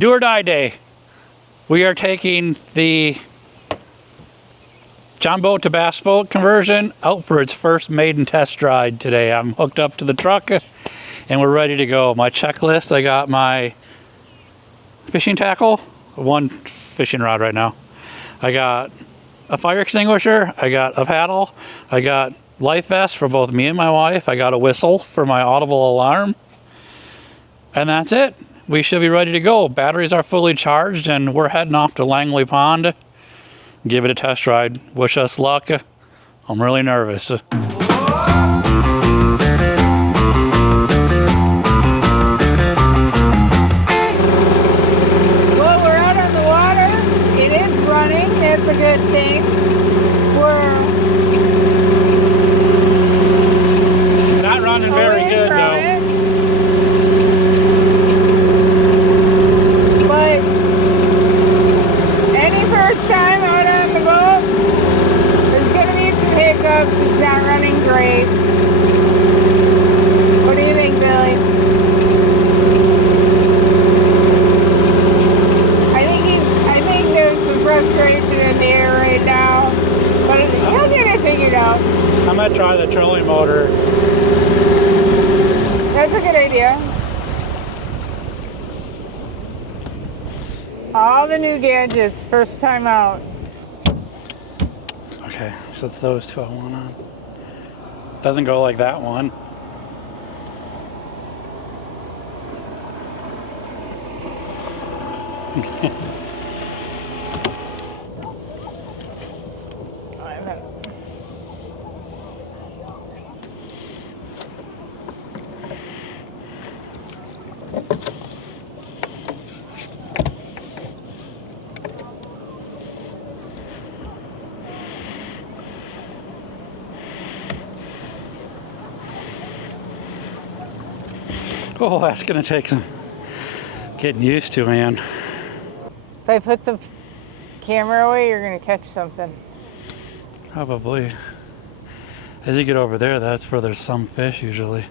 do or die day. We are taking the John boat to bass boat conversion out for its first maiden test ride today. I'm hooked up to the truck and we're ready to go. My checklist, I got my fishing tackle, one fishing rod right now. I got a fire extinguisher, I got a paddle, I got life vest for both me and my wife, I got a whistle for my audible alarm, and that's it. We should be ready to go. Batteries are fully charged and we're heading off to Langley Pond. Give it a test ride. Wish us luck. I'm really nervous. It's a good thing. We're not running very good though. But any first time out on the boat, there's gonna be some hiccups. It's not running great. What do you think, Billy? I think there's some frustration in the air right now, but he'll get it figured out. I'm gonna try the trolling motor. That's a good idea. All the new gadgets, first time out. Okay, so it's those two I want on. Doesn't go like that one. Oh, that's gonna take some getting used to, man. If I put the camera away, you're gonna catch something. Probably. As you get over there, that's where there's some fish usually.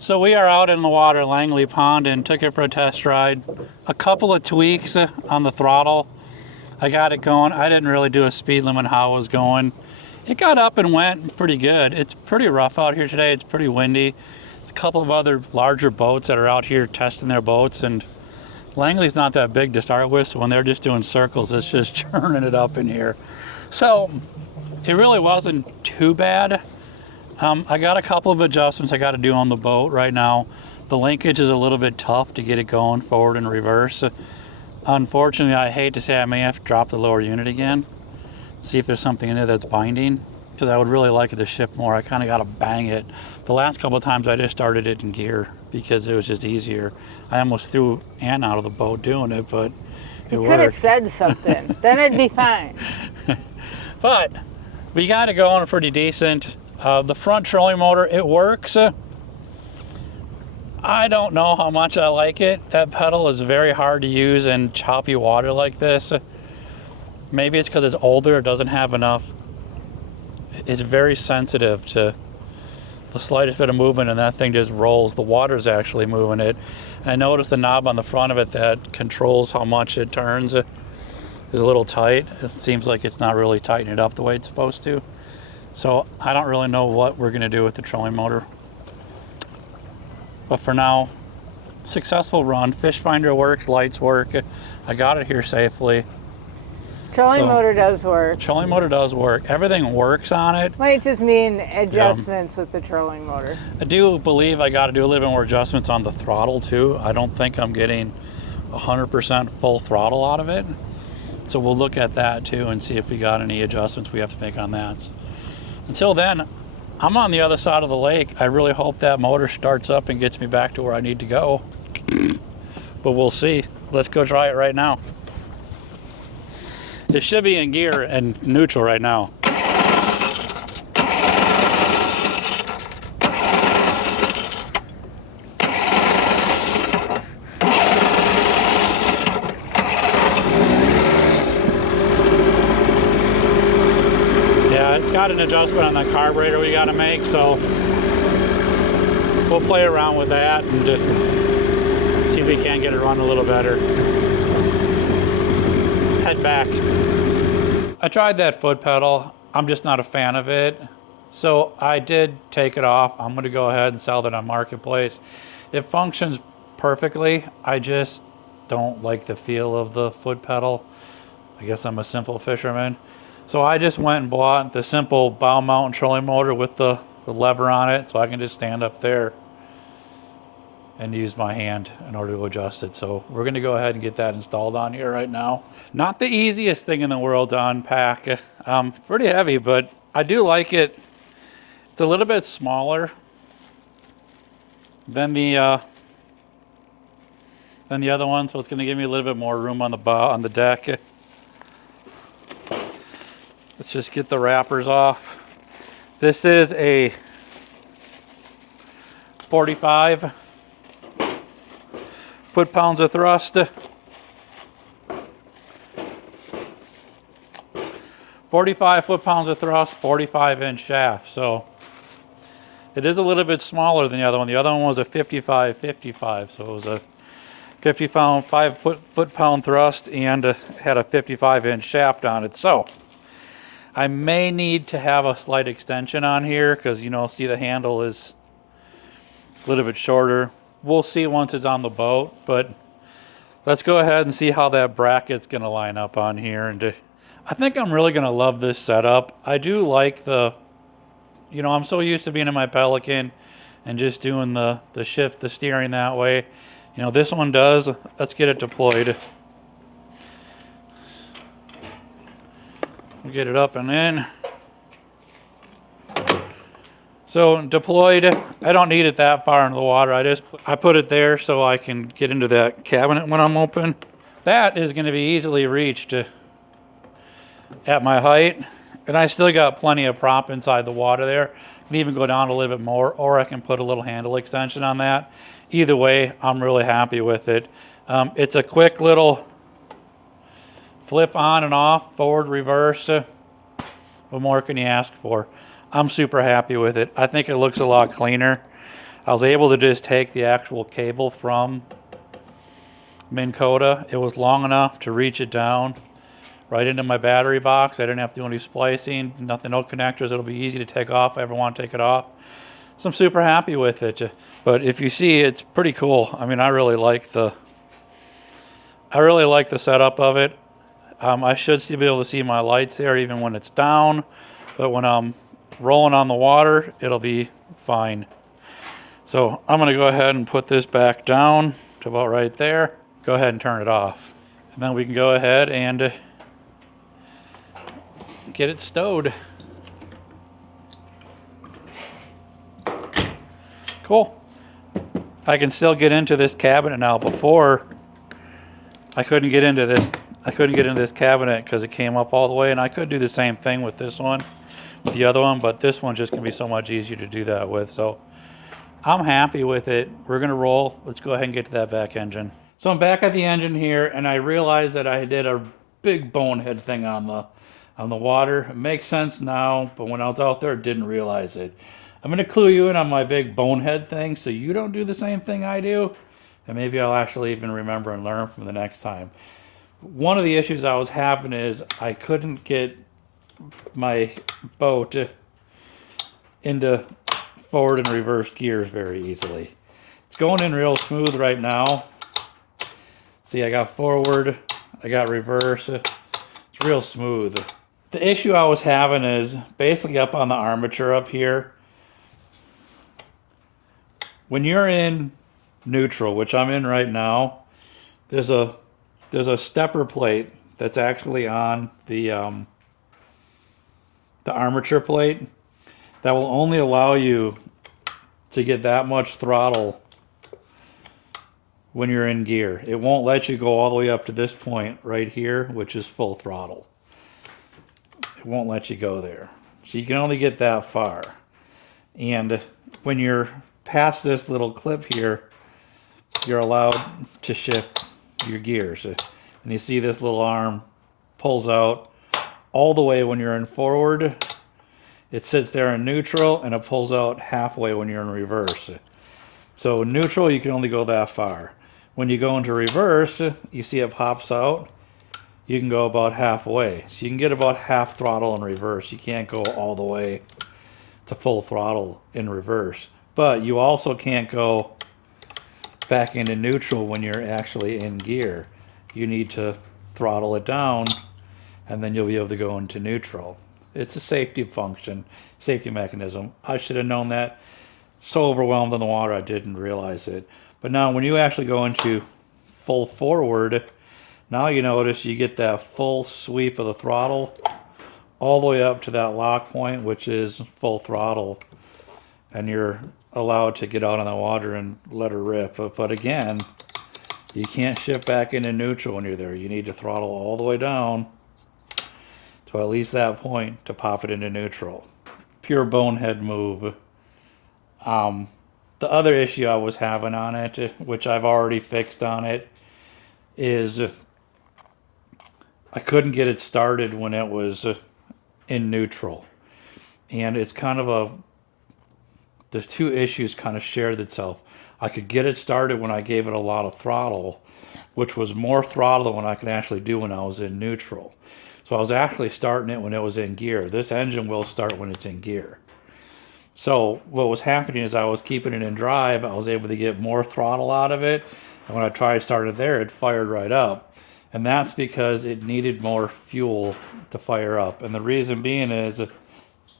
So we are out in the water, Langley Pond, and took it for a test ride. A couple of tweaks on the throttle. I got it going. I didn't really do a speed limit how it was going. It got up and went pretty good. It's pretty rough out here today. It's pretty windy. There's a couple of other larger boats that are out here testing their boats, and Langley's not that big to start with, so when they're just doing circles, it's just churning it up in here. So it really wasn't too bad. I got a couple of adjustments I got to do on the boat right now. The linkage is a little bit tough to get it going forward and reverse. Unfortunately, I hate to say I may have to drop the lower unit again, see if there's something in there that's binding, because I would really like it to shift more. I kind of got to bang it. The last couple of times I just started it in gear because it was just easier. I almost threw Ann out of the boat doing it, but it worked. You could have said something. Then it'd be fine. But we got it going pretty decent. The front trolling motor, it works. I don't know how much I like it. That pedal is very hard to use in choppy water like this. Maybe it's because it's older, it doesn't have enough. It's very sensitive to the slightest bit of movement and that thing just rolls. The water's actually moving it. And I noticed the knob on the front of it that controls how much it turns is a little tight. It seems like it's not really tightening it up the way it's supposed to. So I don't really know what we're gonna do with the trolling motor. But for now, successful run. Fish finder works, lights work. I got it here safely. Trolling So, motor does work. Trolling motor does work. Everything works on it. Might just mean adjustments with the trolling motor. I do believe I got to do a little bit more adjustments on the throttle too. I don't think I'm getting 100% full throttle out of it. So we'll look at that too and see if we got any adjustments we have to make on that. Until then, I'm on the other side of the lake. I really hope that motor starts up and gets me back to where I need to go. But we'll see. Let's go try it right now. It should be in gear and neutral right now. Yeah, it's got an adjustment on the carburetor we got to make, so we'll play around with that and see if we can get it run a little better. Head back. I tried that foot pedal. I'm just not a fan of it. So I did take it off. I'm going to go ahead and sell that on Marketplace. It functions perfectly. I just don't like the feel of the foot pedal. I guess I'm a simple fisherman. So I just went and bought the simple bow mount trolling motor with the lever on it, so I can just stand up there and use my hand in order to adjust it. So we're gonna go ahead and get that installed on here right now. Not the easiest thing in the world to unpack. Pretty heavy, but I do like it. It's a little bit smaller than the other one, so it's gonna give me a little bit more room on the bow, on the deck. Let's just get the wrappers off. This is a 45 foot-pounds of thrust. 45 foot-pounds of thrust, 45-inch shaft. So it is a little bit smaller than the other one. The other one was a 55, so it was a 55 foot-pound thrust and had a 55-inch shaft on it. So I may need to have a slight extension on here because, you know, see the handle is a little bit shorter. We'll see once it's on the boat, but let's go ahead and see how that bracket's going to line up on here. And I think I'm really going to love this setup. I do like the, you know, I'm so used to being in my Pelican and just doing the shift, the steering that way. You know, this one does. Let's get it deployed. We'll get it up and in. So deployed, I don't need it that far into the water. I put it there so I can get into that cabinet when I'm open. That is going to be easily reached at my height. And I still got plenty of prop inside the water there. I can even go down a little bit more, or I can put a little handle extension on that. Either way, I'm really happy with it. It's a quick little flip on and off, forward, reverse. What more can you ask for? I'm super happy with it. I think it looks a lot cleaner. I was able to just take the actual cable from Minn Kota. It was long enough to reach it down right into my battery box. I didn't have to do any splicing, nothing, no connectors. It'll be easy to take off if I ever want to take it off. So I'm super happy with it. But if you see, it's pretty cool. I mean, I really like the setup of it. I should still be able to see my lights there even when it's down, but when I'm rolling on the water, it'll be fine. So I'm going to go ahead and put this back down to about right there. Go ahead and turn it off. And then we can go ahead and get it stowed. Cool. I can still get into this cabinet now. Before, I couldn't get into this cabinet because it came up all the way, and I could do the same thing with this one, with the other one, but this one's just gonna be so much easier to do that with. So I'm happy with it. We're gonna roll. Let's go ahead and get to that back engine. So I'm back at the engine here, and I realized that I did a big bonehead thing on the water. It makes sense now, but when I was out there, didn't realize it. I'm gonna clue you in on my big bonehead thing so you don't do the same thing I do, and maybe I'll actually even remember and learn from the next time. One of the issues I was having is I couldn't get my boat into forward and reverse gears very easily. It's going in real smooth right now. See, I got forward, I got reverse. It's It's real smooth. The issue I was having is basically up on the armature up here. When you're in neutral, which I'm in right now, there's a stepper plate that's actually on the armature plate that will only allow you to get that much throttle when you're in gear. It won't let you go all the way up to this point right here, which is full throttle. It won't let you go there. So you can only get that far. And when you're past this little clip here, you're allowed to shift your gears. And you see this little arm pulls out all the way when you're in forward. It sits there in neutral, and it pulls out halfway when you're in reverse. So neutral, you can only go that far. When you go into reverse, you see it pops out. You can go about halfway. So you can get about half throttle in reverse. You can't go all the way to full throttle in reverse. But you also can't go back into neutral when you're actually in gear. You need to throttle it down, and then you'll be able to go into neutral. It's a safety function, safety mechanism. I should have known that. So overwhelmed in the water, I didn't realize it. But now when you actually go into full forward, now you notice you get that full sweep of the throttle all the way up to that lock point, which is full throttle. And you're allowed to get out on the water and let her rip. But again, you can't shift back into neutral when you're there. You need to throttle all the way down to at least that point to pop it into neutral. Pure bonehead move. The other issue I was having on it, which I've already fixed on it, is I couldn't get it started when it was in neutral. And it's kind of the two issues kind of shared itself. I could get it started when I gave it a lot of throttle, which was more throttle than what I could actually do when I was in neutral. So I was actually starting it when it was in gear. This engine will start when it's in gear. So what was happening is I was keeping it in drive. I was able to get more throttle out of it. And when I tried to start it there, it fired right up. And that's because it needed more fuel to fire up. And the reason being is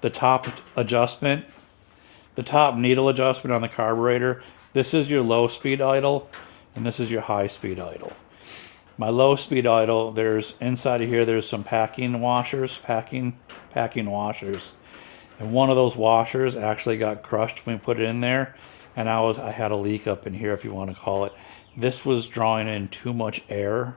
the top adjustment, the top needle adjustment on the carburetor, this is your low speed idle, and this is your high speed idle. My low speed idle, there's inside of here, there's some packing washers, packing washers. And one of those washers actually got crushed when we put it in there. And I had a leak up in here, if you want to call it. This was drawing in too much air.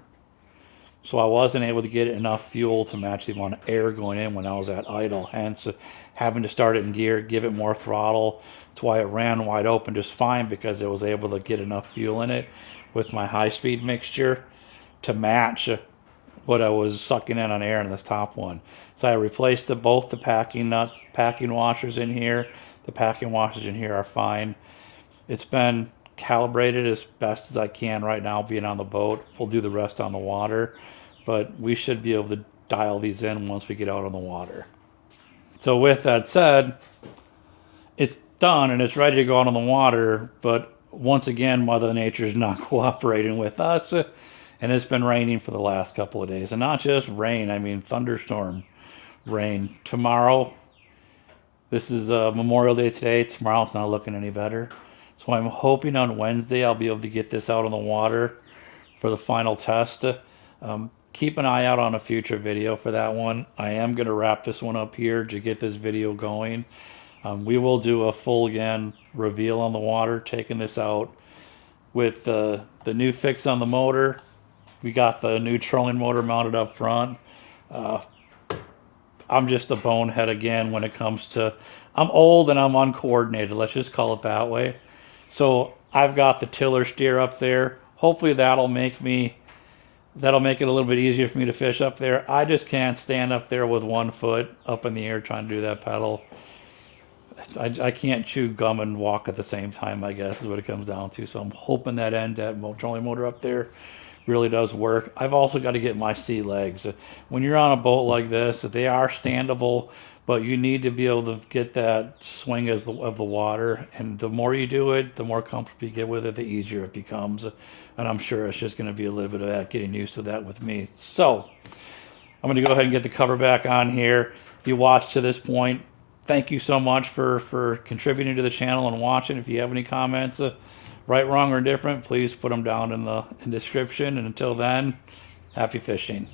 So I wasn't able to get enough fuel to match the amount of air going in when I was at idle. Hence, having to start it in gear, give it more throttle. That's why it ran wide open just fine, because it was able to get enough fuel in it with my high-speed mixture to match what I was sucking in on air in this top one. So I replaced both the packing washers in here. The packing washers in here are fine. It's been calibrated as best as I can right now being on the boat. We'll do the rest on the water, but we should be able to dial these in once we get out on the water. So with that said, it's done and it's ready to go out on the water, but once again, Mother Nature's not cooperating with us, and it's been raining for the last couple of days. And not just rain, I mean thunderstorm rain. Tomorrow, this is Memorial Day today, tomorrow it's not looking any better. So I'm hoping on Wednesday I'll be able to get this out on the water for the final test. Keep an eye out on a future video for that one. I am going to wrap this one up here to get this video going. We will do a full again reveal on the water, taking this out with the new fix on the motor. We got the new trolling motor mounted up front. I'm just a bonehead again when it comes to, I'm old and I'm uncoordinated, let's just call it that way. So I've got the tiller steer up there. Hopefully that'll make it a little bit easier for me to fish up there. I just can't stand up there with one foot up in the air trying to do that pedal. I can't chew gum and walk at the same time, I guess, is what it comes down to. So I'm hoping that trolling motor up there really does work. I've also got to get my sea legs. When you're on a boat like this, they are standable, but you need to be able to get that swing of the water. And the more you do it, the more comfortable you get with it, the easier it becomes. And I'm sure it's just going to be a little bit of that, getting used to that with me. So I'm going to go ahead and get the cover back on here. If you watched to this point, thank you so much for contributing to the channel and watching. If you have any comments, right, wrong, or different, please put them down in the description. And until then, happy fishing.